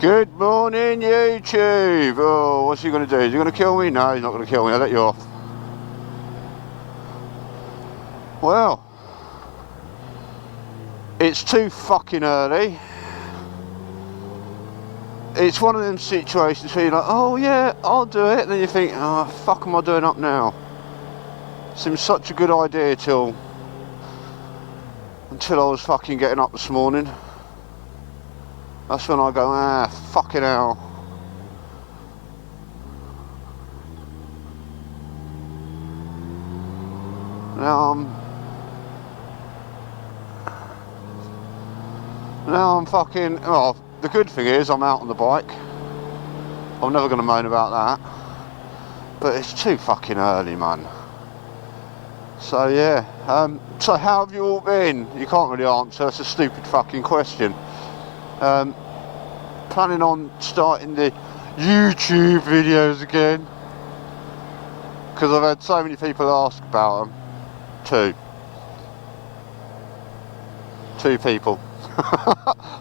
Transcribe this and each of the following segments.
Good morning, YouTube. Oh, what's he going to do? Is he going to kill me? No, he's not going to kill me. I'll let you off. Well, it's too fucking early. It's one of them situations where you're like, oh yeah, I'll do it. And then you think, oh, fuck am I doing up now? Seems such a good idea until I was fucking getting up this morning. That's when I go, ah, fucking hell. Now I'm fucking, well, the good thing is I'm out on the bike. I'm never going to moan about that. But it's too fucking early, man. So yeah, so how have you all been? You can't really answer, it's a stupid fucking question. Planning on starting the YouTube videos again, because I've had so many people ask about them. Two people.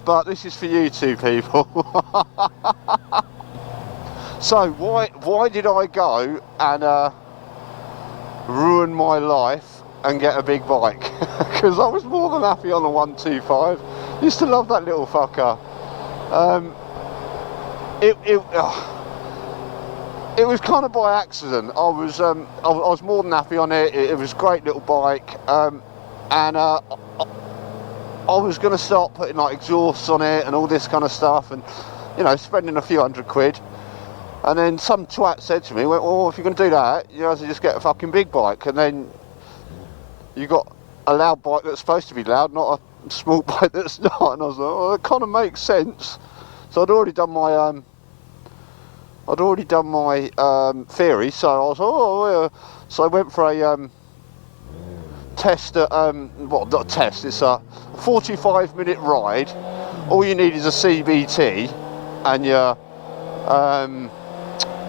But this is for you two people. So why did I go and ruin my life and get a big bike? Because I was more than happy on a 125. Used to love that little fucker. It was kind of by accident. I was more than happy on it. It was a great little bike, and I was going to start putting like exhausts on it and all this kind of stuff, and you know, spending a few £100. And then some twat said to me, went, well, if you're going to do that, you have to just get a fucking big bike, and then you got a loud bike that's supposed to be loud, not a small bike that's not. And I was like, well, it kind of makes sense. So I'd already done my theory, so I was like, oh yeah. So I went for a test at well, not a test, it's a 45-minute ride. All you need is a CBT and your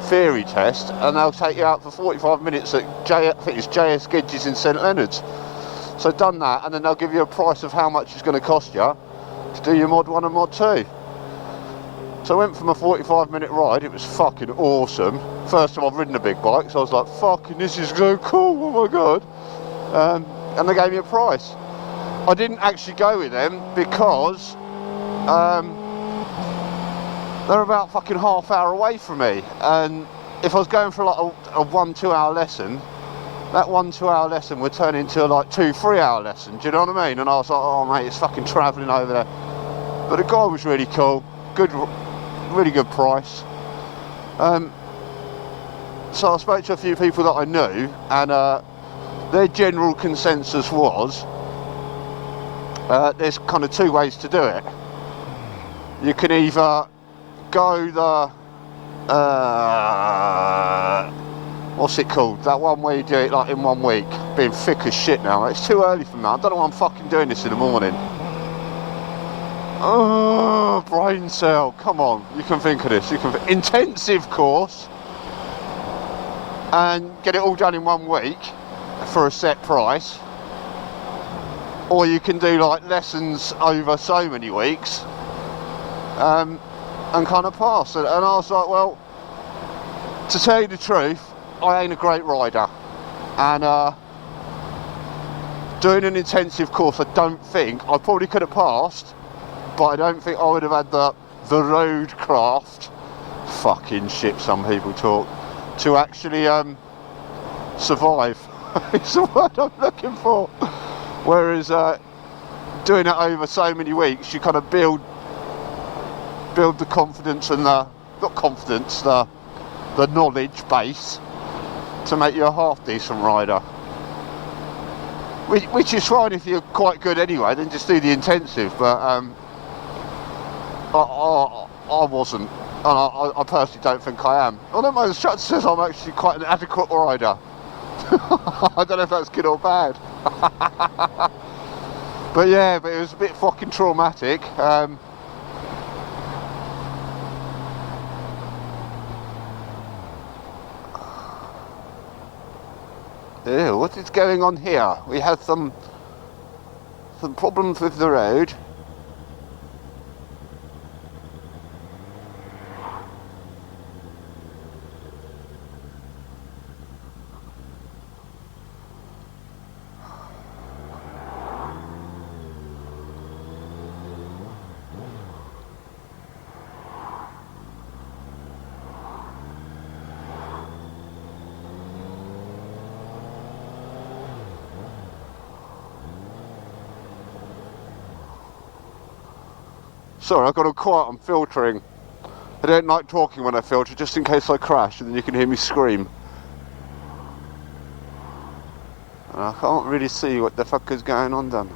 theory test, and they'll take you out for 45 minutes at I think it's JS Gedges in St Leonard's. So done that, and then they'll give you a price of how much it's going to cost you to do your mod 1 and mod 2. So I went from a 45-minute ride. It was fucking awesome. First time I've ridden a big bike, so I was like, fucking this is so cool, oh my god. And they gave me a price. I didn't actually go with them because they're about fucking half hour away from me, and if I was going for like a 1-2 hour lesson, that 1-2 hour lesson would turn into like 2-3 hour lesson. Do you know what I mean? And I was like, oh mate, it's fucking travelling over there. But the guy was really cool, really good price. So I spoke to a few people that I knew, and their general consensus was there's kind of two ways to do it. You can either go the what's it called, that one where you do it like in 1 week. Being thick as shit now. It's too early for me. I don't know why I'm fucking doing this in the morning. Oh, brain cell, come on, you can think of this. You can intensive course and get it all done in 1 week for a set price, or you can do like lessons over so many weeks and kind of pass. And I was like, well, to tell you the truth, I ain't a great rider, and doing an intensive course, I don't think I probably could have passed, but I don't think I would have had the road craft, fucking shit some people talk, to actually survive. It's the word I'm looking for. Whereas doing it over so many weeks, you kind of build the confidence and the knowledge base to make you a half decent rider. Which is fine if you're quite good anyway, then just do the intensive. But I wasn't, and I personally don't think I am. Although my instructor says I'm actually quite an adequate rider. I don't know if that's good or bad. But yeah, but it was a bit fucking traumatic. Ew, what is going on here? We had some problems with the road. Sorry, I've got to quiet, I'm filtering. I don't like talking when I filter, just in case I crash and then you can hear me scream. And I can't really see what the fuck is going on then.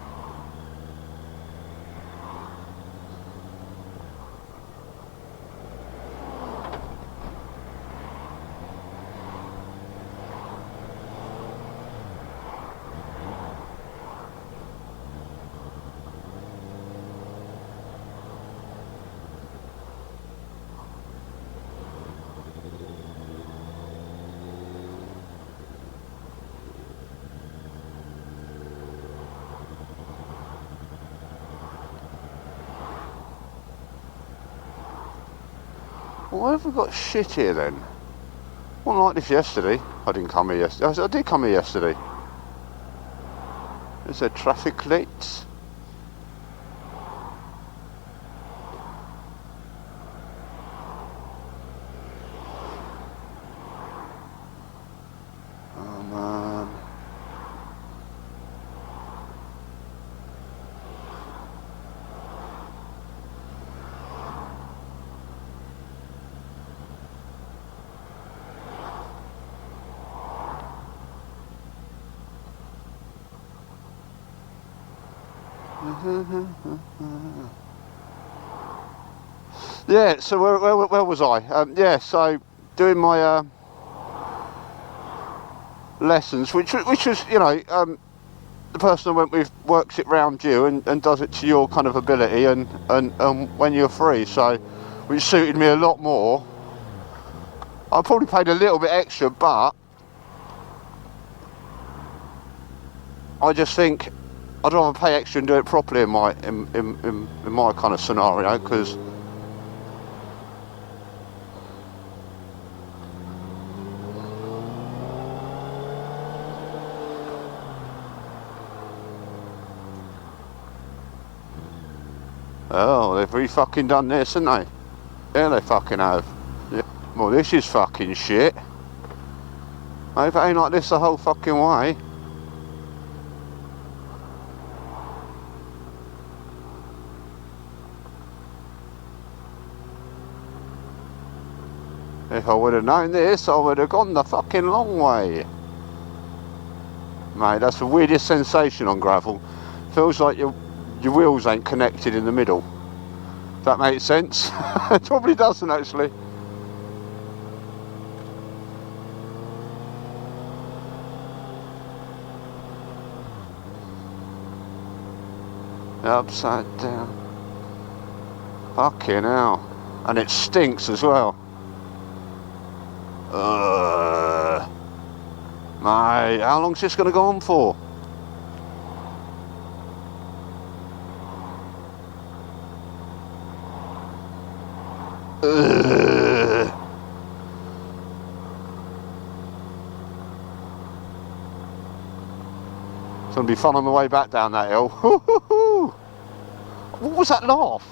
Why have we got shit here then? Wasn't like this yesterday. I didn't come here yesterday. I did come here yesterday. Is there traffic lights? Oh man. Yeah, so where was I? Yeah, so doing my lessons, which was, you know, the person I went with works it round you and does it to your kind of ability and when you're free, so which suited me a lot more. I probably paid a little bit extra, but I just think I'd rather pay extra and do it properly in my kind of scenario, because oh, they've really fucking done this, haven't they? Yeah, they fucking have. Yeah. Well, this is fucking shit. If it ain't like this the whole fucking way. If I would have known this, I would have gone the fucking long way. Mate, that's the weirdest sensation on gravel. Feels like your wheels ain't connected in the middle. If that makes sense. It probably doesn't actually. Upside down. Fucking hell. And it stinks as well. Mate, how long's this going to go on for? It's going to be fun on the way back down that hill. What was that laugh?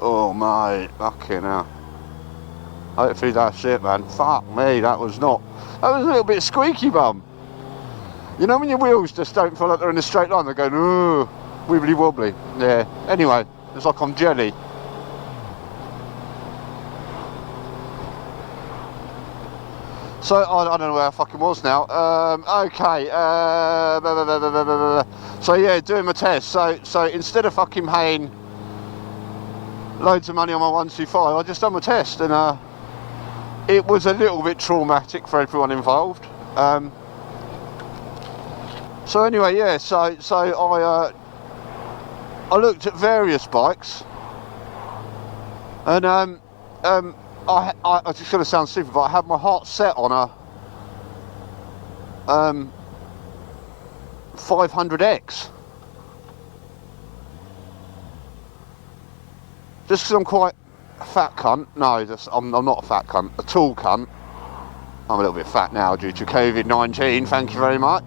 Oh mate, fucking hell. Hopefully that's it, man. Fuck me, that was a little bit squeaky bum. You know when your wheels just don't feel like they're in a straight line, they're going, ooh, wibbly wobbly. Yeah, anyway, it's like I'm jelly. So, I don't know where I fucking was now. Okay, so yeah, doing my test. So instead of fucking paying loads of money on my 125, I just done my test, and it was a little bit traumatic for everyone involved. So anyway, yeah, so I looked at various bikes, and I just going to sound stupid, but I had my heart set on a 500X. Just because I'm quite a fat cunt. No, I'm not a fat cunt, a tall cunt. I'm a little bit fat now due to COVID-19, thank you very much.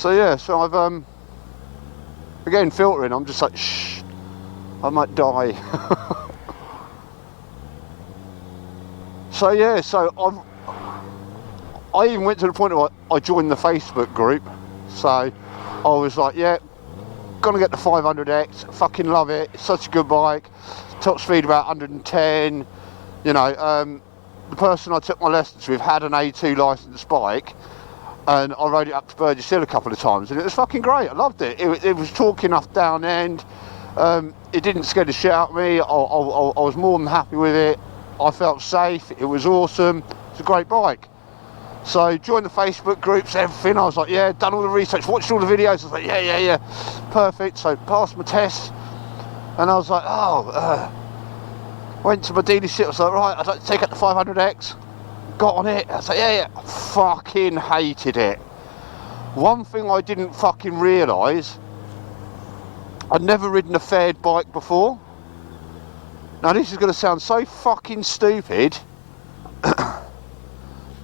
So yeah, so I've again filtering. I'm just like, shh, I might die. So yeah, so I even went to the point where I joined the Facebook group. So I was like, yeah, gonna get the 500X, fucking love it, it's such a good bike, top speed about 110, you know, the person I took my lessons with had an A2 licensed bike, and I rode it up to Burgess Hill a couple of times, and it was fucking great, I loved it. It was torque enough down end, it didn't scare the shit out of me, I was more than happy with it, I felt safe, it was awesome, it's a great bike. So joined the Facebook groups, everything. I was like, yeah, done all the research, watched all the videos. I was like, yeah, perfect. So passed my test, and I was like, went to my dealership. I was like, right, I'd like to take out the 500X. Got on it. I was like, yeah. Fucking hated it. One thing I didn't fucking realise, I'd never ridden a fared bike before. Now this is going to sound so fucking stupid,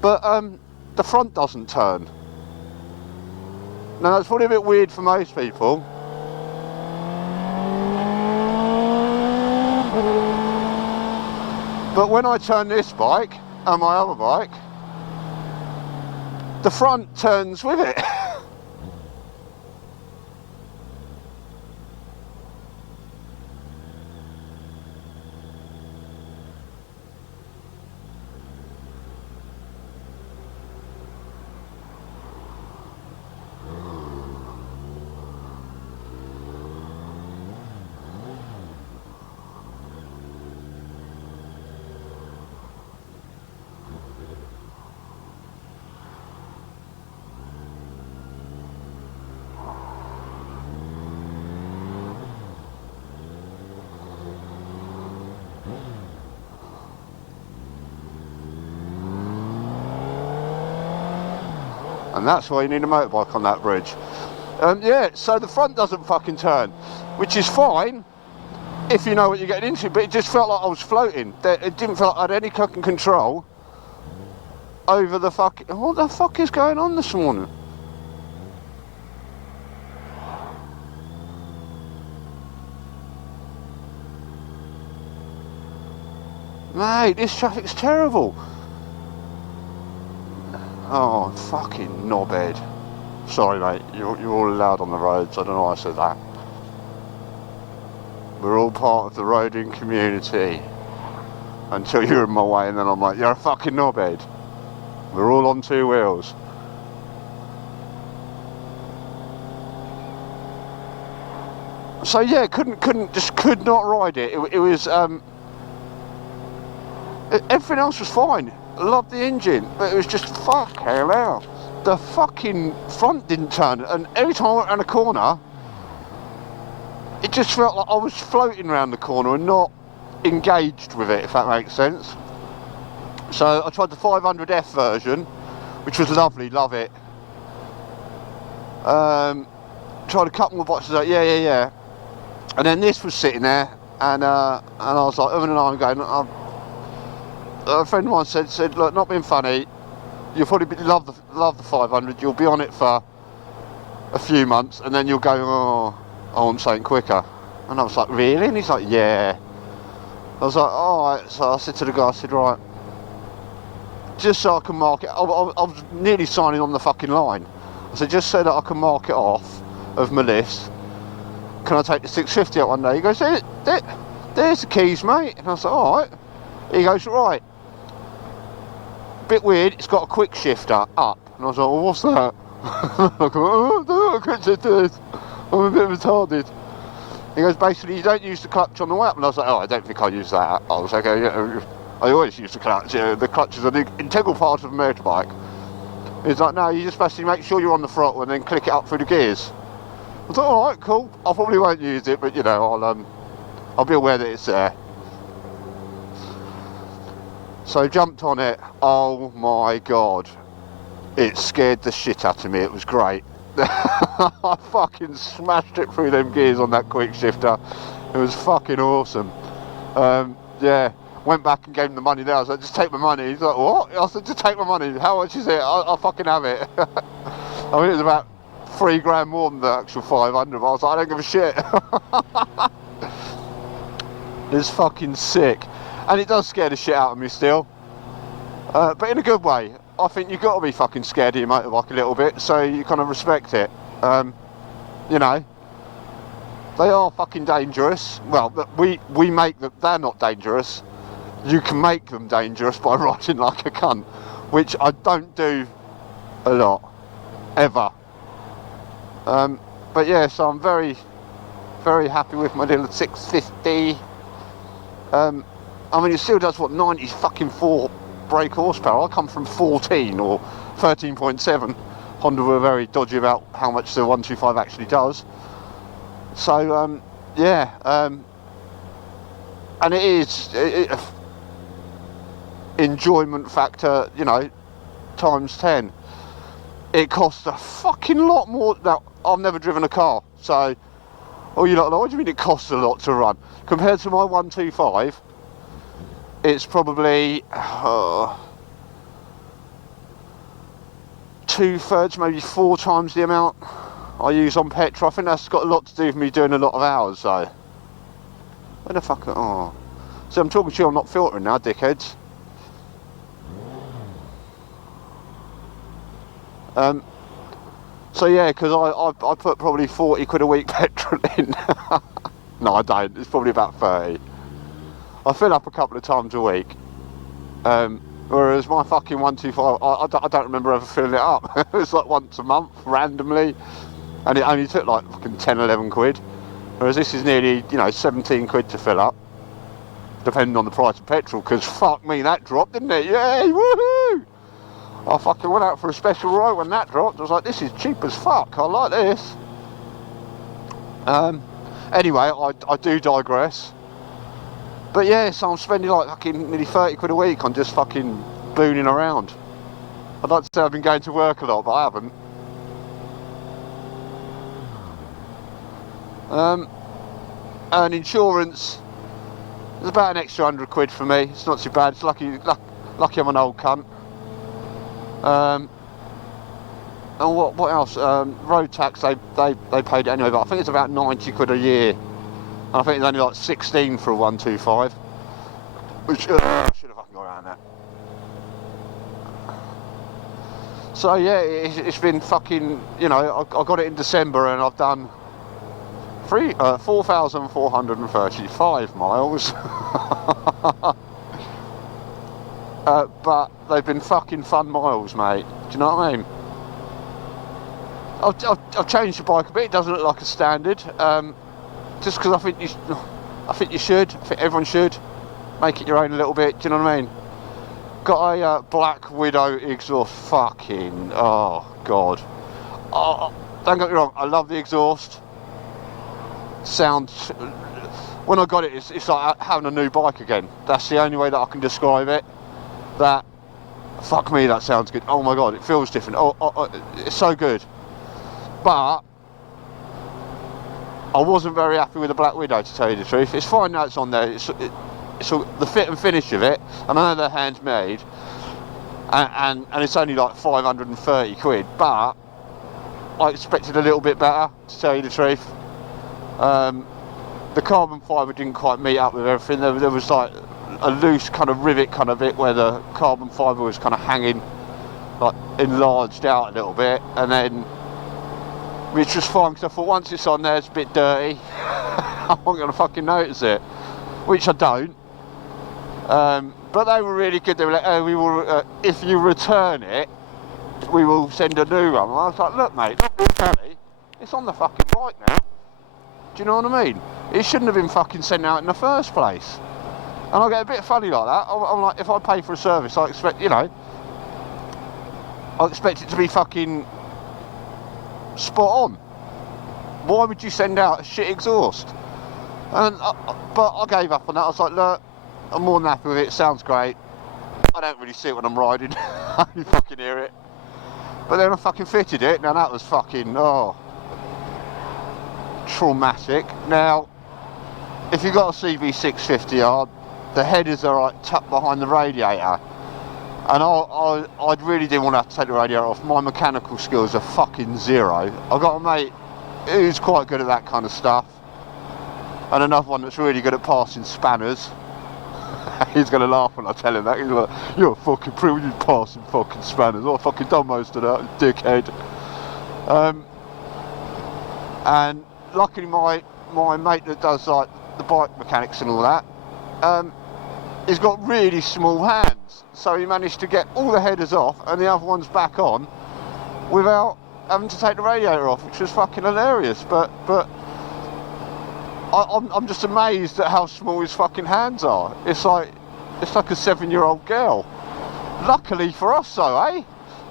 but the front doesn't turn. Now that's probably a bit weird for most people. But when I turn this bike and my other bike, the front turns with it. And that's why you need a motorbike on that bridge. Yeah, so the front doesn't fucking turn, which is fine if you know what you're getting into, but it just felt like I was floating. It didn't feel like I had any fucking control over the fucking... What the fuck is going on this morning? Mate, this traffic's terrible. Oh, fucking knobhead. Sorry, mate, you're all allowed on the roads. I don't know why I said that. We're all part of the roading community. Until you're in my way, and then I'm like, you're a fucking knobhead. We're all on two wheels. So yeah, could not ride it. It was, everything else was fine. Loved the engine, but it was just fuck hell. The fucking front didn't turn, and every time I went around a corner, it just felt like I was floating around the corner and not engaged with it, if that makes sense. So I tried the 500F version, which was lovely, love it. Tried a couple more boxes out, yeah. And then this was sitting there, and I was like, and I'm going, a friend of mine said, look, not being funny, you'll probably love the 500, you'll be on it for a few months, and then you'll go, oh, I want something quicker. And I was like, really? And he's like, yeah. I was like, alright. So I said to the guy, I said, right, just so I can mark it, I was nearly signing on the fucking line. I said, just so that I can mark it off of my list, can I take the 650 out one day? He goes, there's the keys, mate. And I was like, alright. He goes, right. Bit weird, it's got a quick shifter up. And I was like, well, what's that? I go, oh, quick shifter. I'm a bit retarded. He goes, basically, you don't use the clutch on the way up. And I was like, oh, I don't think I use that. I was like, yeah, I always use the clutch. The clutch is an integral part of a motorbike. He's like, no, you just basically make sure you're on the throttle and then click it up through the gears. I was like, all right, cool. I probably won't use it, but you know, I'll be aware that it's there. So jumped on it. Oh my god, it scared the shit out of me. It was great. I fucking smashed it through them gears on that quick shifter. It was fucking awesome. Yeah, went back and gave him the money there. I was like, just take my money. He's like, what? I said, just take my money. How much is it? I'll fucking have it. I mean, it was about 3 grand more than the actual 500, but I was like, I don't give a shit. It's fucking sick. And it does scare the shit out of me still. But in a good way. I think you've got to be fucking scared of your motorbike a little bit, so you kind of respect it. You know, they are fucking dangerous. Well, we make them, they're not dangerous. You can make them dangerous by riding like a cunt, which I don't do a lot, ever. But yeah, so I'm very, very happy with my little 650. I mean, it still does, what, 90 fucking 4 brake horsepower. I come from 14 or 13.7. Honda were very dodgy about how much the 125 actually does. So, yeah, and it is enjoyment factor, you know, times 10. It costs a fucking lot more. Now, I've never driven a car, so, oh, you're not, what do you mean it costs a lot to run? Compared to my 125, it's probably 2/3, maybe 4 times the amount I use on petrol. I think that's got a lot to do with me doing a lot of hours, though. Where the fuck? Oh, so I'm talking to you. I'm not filtering now, dickheads. So yeah, because I put probably 40 quid a week petrol in. No, I don't. It's probably about 30. I fill up a couple of times a week. Whereas my fucking 125, I don't remember ever filling it up. It was like once a month, randomly. And it only took like fucking 10, 11 quid. Whereas this is nearly, you know, 17 quid to fill up. Depending on the price of petrol, because fuck me, that dropped, didn't it? Yay, woohoo! I fucking went out for a special ride when that dropped. I was like, this is cheap as fuck, I like this. Anyway, I do digress. But yeah, so I'm spending like fucking nearly 30 quid a week on just fucking booning around. I'd like to say I've been going to work a lot, but I haven't. And insurance is about an extra 100 quid for me. It's not too bad. It's lucky I'm an old cunt. And what else? Road tax, they paid it anyway, but I think it's about 90 quid a year. And I think it's only like 16 for a 125, which I should have fucking got around that. So yeah, it's been fucking, you know, I got it in December and I've done 4,435 miles. But they've been fucking fun miles, mate. Do you know what I mean? I've changed the bike a bit. It doesn't look like a standard. Just because I think you should. I think everyone should make it your own a little bit. Do you know what I mean? Got a Black Widow exhaust. Fucking, oh god. Oh, don't get me wrong. I love the exhaust. Sounds. When I got it, it's like having a new bike again. That's the only way that I can describe it. That, fuck me, that sounds good. Oh my god, it feels different. Oh, it's so good. But I wasn't very happy with the Black Widow, to tell you the truth. It's fine now it's on there. It's the fit and finish of it. And I know they're handmade, and it's only like 530 quid. But I expected a little bit better, to tell you the truth. The carbon fibre didn't quite meet up with everything. There was like a loose kind of rivet kind of bit where the carbon fibre was kind of hanging, like enlarged out a little bit, and then, which was fine because I thought once it's on there it's a bit dirty. I'm not going to fucking notice it, which I don't. But they were really good. They were like, oh, we will, if you return it, we will send a new one. And I was like, look mate, not really. It's on the fucking bike now. Do you know what I mean? It shouldn't have been fucking sent out in the first place. And I get a bit funny like that. I'm like, if I pay for a service, I expect, you know, I expect it to be fucking spot on. Why would you send out a shit exhaust? And but I gave up on that. I was like, look, I'm more than happy with it. It sounds great. I don't really see it when I'm riding. I only fucking hear it. But then I fucking fitted it. Now that was fucking, oh, traumatic. Now, if you've got a CB650R, the headers are like tucked behind the radiator, And I really didn't want to have to take the radiator off. My mechanical skills are fucking zero. I've got a mate who's quite good at that kind of stuff, and another one that's really good at passing spanners. He's going to laugh when I tell him that. He's like, you're a fucking pro, you passing fucking spanners. I fucking done most of that, dickhead. And luckily my mate that does like the bike mechanics and all that, he's got really small hands, so he managed to get all the headers off and the other ones back on without having to take the radiator off, which was fucking hilarious. But I'm just amazed at how small his fucking hands are. It's like a 7-year-old girl. Luckily for us though, eh?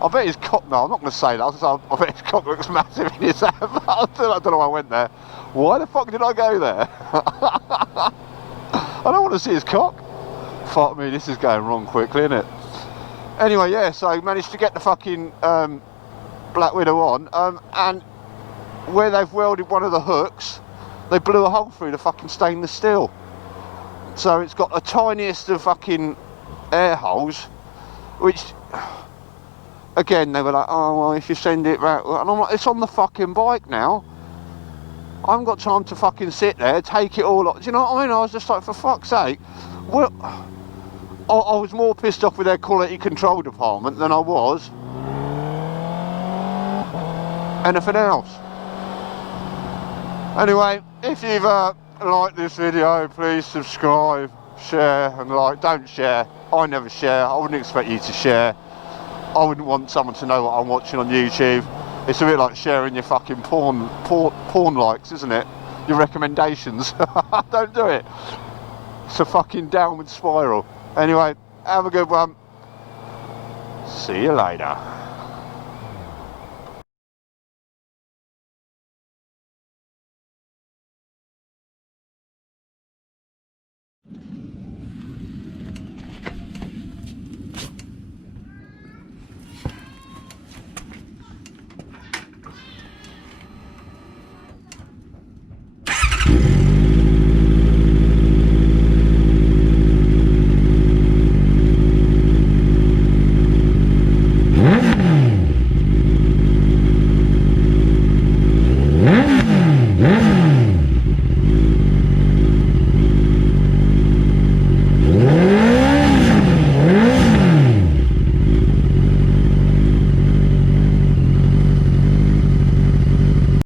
I bet his cock, no, I'm not going to say that, I bet his cock looks massive in his hand. I don't know why I went there. Why the fuck did I go there? I don't want to see his cock. Fuck me, this is going wrong quickly, isn't it? Anyway, yeah, so I managed to get the fucking Black Widow on, and where they've welded one of the hooks, they blew a hole through the fucking stainless steel. So it's got the tiniest of fucking air holes, which, again, they were like, oh, well, if you send it round, and I'm like, it's on the fucking bike now. I haven't got time to fucking sit there, take it all off. Do you know what I mean? I was just like, for fuck's sake. Well, I was more pissed off with their quality control department than I was anything else. Anyway, if you've liked this video, please subscribe, share and like. Don't share. I never share. I wouldn't expect you to share. I wouldn't want someone to know what I'm watching on YouTube. It's a bit like sharing your fucking porn likes, isn't it? Your recommendations. Don't do it. It's a fucking downward spiral. Anyway, have a good one. See you later.